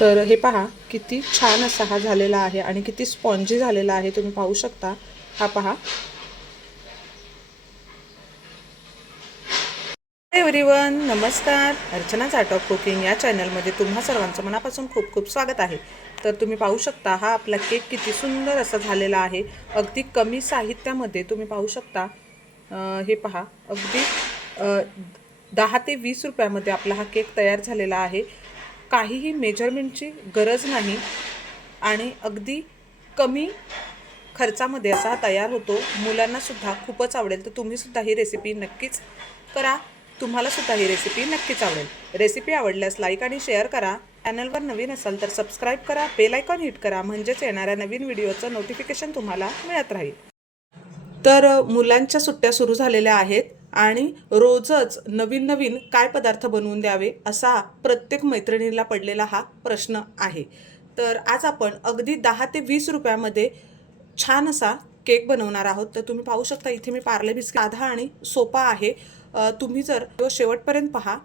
तर हे पहा किती छान असा हा झालेला आहे आणि किती स्पॉन्जी झालेला आहे तुम्ही पाहू शकता. हा पहा. एव्हरीवन नमस्कार. अर्चना चार्ट ऑफ कुकिंग या चॅनलमध्ये तुम्हा सर्वांचं मनापासून खूप खूप स्वागत आहे. तर तुम्ही पाहू शकता हा आपला केक किती सुंदर असा झालेला आहे. अगदी कमी साहित्यामध्ये तुम्ही पाहू शकता. हे पहा अगदी दहा ते वीस रुपयामध्ये आपला हा केक तयार झालेला आहे. काहीही मेजरमेंटची गरज नाही आणि अगदी कमी खर्चामध्ये असा हा तयार होतो. मुलांनासुद्धा खूपच आवडेल. तर तुम्हीसुद्धा ही रेसिपी नक्कीच करा. तुम्हालासुद्धा ही रेसिपी नक्कीच आवडेल. रेसिपी आवडल्यास लाईक आणि शेअर करा. चॅनलवर नवीन असाल तर सबस्क्राईब करा. बेल आयकॉन हिट करा. म्हणजेच येणाऱ्या नवीन व्हिडिओचं नोटिफिकेशन तुम्हाला मिळत राहील. तर मुलांच्या सुट्ट्या सुरू झालेल्या आहेत. आणि रोजच नवीन नवीन काय पदार्थ बनवून द्यावे असा प्रत्येक मैत्रिणीला पडलेला हा प्रश्न आहे. तर आज आपण अगदी दहा ते वीस रुपयामध्ये छान असा केक बनवणार आहोत. तर तुम्ही पाहू शकता इथे मी पार्ले बिस्किट साधा आणि सोपा आहे. तुम्ही जर तो शेवटपर्यंत पहा.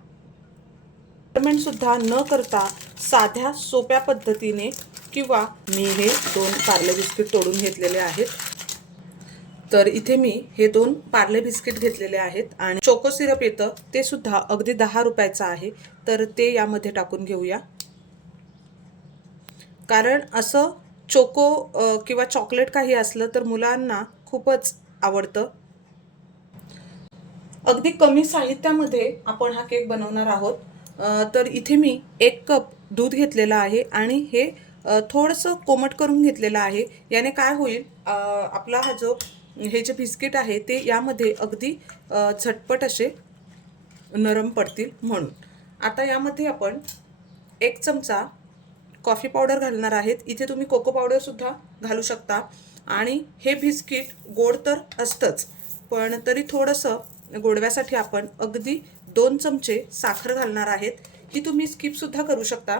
सुद्धा न करता साध्या सोप्या पद्धतीने किंवा मी हे दोन पार्ले बिस्किट तोडून घेतलेले आहेत. तर इथे मी हे दोन पार्ले बिस्किट घेतलेले आहेत आणि चोको सिरप येतं ते सुद्धा अगदी दहा रुपयाचं आहे. तर ते यामध्ये टाकून घेऊया. कारण असं चोको किंवा चॉकलेट काही असलं तर मुलांना खूपच आवडतं. अगदी कमी साहित्यामध्ये आपण हा केक बनवणार आहोत. तर इथे मी एक कप दूध घेतलेलं आहे आणि हे थोडंसं कोमट करून घेतलेलं आहे. याने काय होईल आपला हा जो हे जे बिस्किट आहे ते यामध्ये अगदी झटपट असे नरम पडतील म्हणून. आता यामध्ये आपण एक चमचा कॉफी पावडर घालणार आहेत. इथे तुम्ही कोको पावडरसुद्धा घालू शकता. आणि हे बिस्किट गोड तर असतंच पण तरी थोडंसं गोडव्यासाठी आपण अगदी दोन चमचे साखर घालणार आहेत. ही तुम्ही स्किपसुद्धा करू शकता.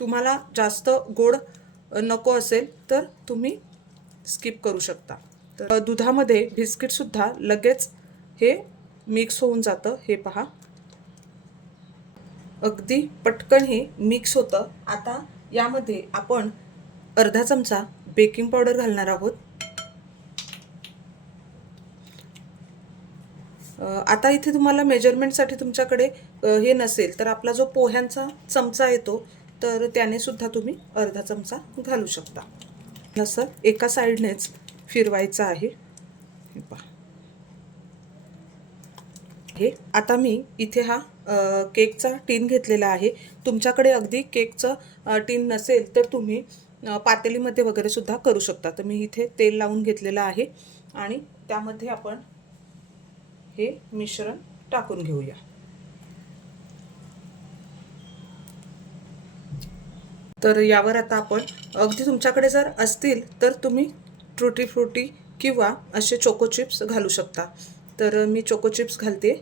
तुम्हाला जास्त गोड नको असेल तर तुम्ही स्किप करू शकता. तर दुधामध्ये बिस्किटसुद्धा लगेच हे मिक्स होऊन जातं. हे पहा. अगदी पटकन हे मिक्स होतं. आता यामध्ये आपण अर्धा चमचा बेकिंग पावडर घालणार आहोत. आता इथे तुम्हाला मेजरमेंटसाठी तुमच्याकडे हे नसेल तर आपला जो पोह्यांचा चमचा येतो तर त्याने सुद्धा तुम्ही अर्धा चमचा घालू शकता. असं एका साईडनेच फिरवायचं आहे. हे पहा. आता मी इथे हा केकचा टीन घेतलेला आहे. तुमच्याकडे अगदी केकचं टीन नसेल तर तुम्ही पातेलीमध्ये वगैरे सुद्धा करू शकता. तर मी इथे तेल लावून घेतलेलं आहे आणि त्यामध्ये आपण हे मिश्रण टाकून घेऊया. तर यावर आता आपण अगदी तुमच्याकडे जर असतील तर तुम्ही ट्रुटी फ्रुटी किंवा असे चोको चिप्स घालू शकता. तर मी चोको चिप्स घालते.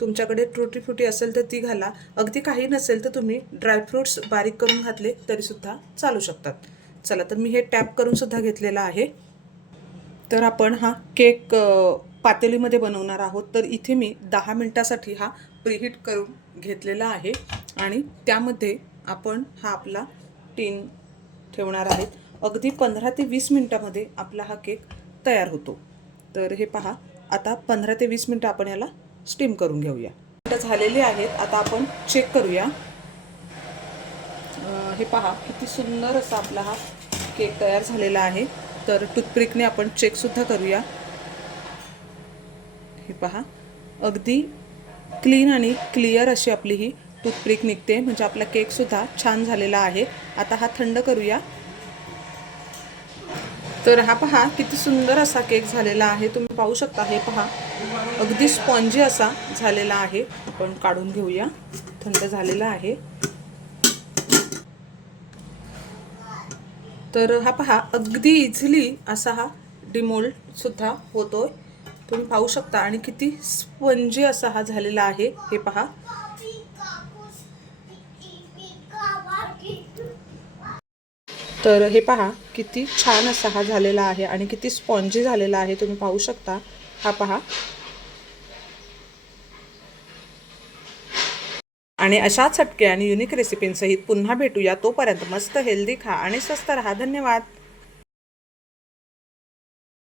तुमच्याकडे ट्रुटी फ्रुटी असेल तर ती घाला. अगदी काही नसेल तर तुम्ही ड्रायफ्रूट्स बारीक करून घातले तरीसुद्धा चालू शकतात. चला तर मी हे टॅप करूनसुद्धा घेतलेलं आहे. तर आपण हा केक पातेलीमध्ये बनवणार आहोत. तर इथे मी दहा मिनटासाठी हा प्रिहीट करून घेतलेला आहे. आणि त्यामध्ये आपण हा आपला टीन ठेवणार आहेत. अगदी पंधरा ते वीस मिनटामध्ये आपला हा केक तयार होतो. तर हे पहा आता पंधरा ते वीस मिनटं आपण याला स्टीम करून घेऊया. मिनटं झालेली आहेत आता आपण चेक करूया. हे पहा किती सुंदर असा आपला हा केक तयार झालेला आहे. तर टूथपिकने आपण चेकसुद्धा करूया. हे पहा अगदी क्लीन आणि क्लिअर अशी आपली ही टूथप्रिक निघते म्हणजे आपला केकसुद्धा छान झालेला आहे. आता हा थंड करूया. तर हा पहा किती सुंदर असा केक झालेला आहे. तुम्ही पाहू शकता हे पहा अगदी स्पॉन्जी असा झालेला आहे. आपण काढून घेऊया. थंड झालेला आहे. तर हा पहा अगदी इझिली असा हा डिमोल्ड सुद्धा होतोय. तुम्ही पाहू शकता आणि किती स्पंजी असा हा झालेला आहे. हे पहा तर हे पहा किती छान असा हा झालेला आहे आणि किती स्पॉन्जी झालेला आहे तुम्ही पाहू शकता. हा पहा. आणि अशाच चटके आणि युनिक रेसिपींसहित पुन्हा भेटूया. तोपर्यंत मस्त हेल्दी खा आणि स्वस्त रहा. धन्यवाद.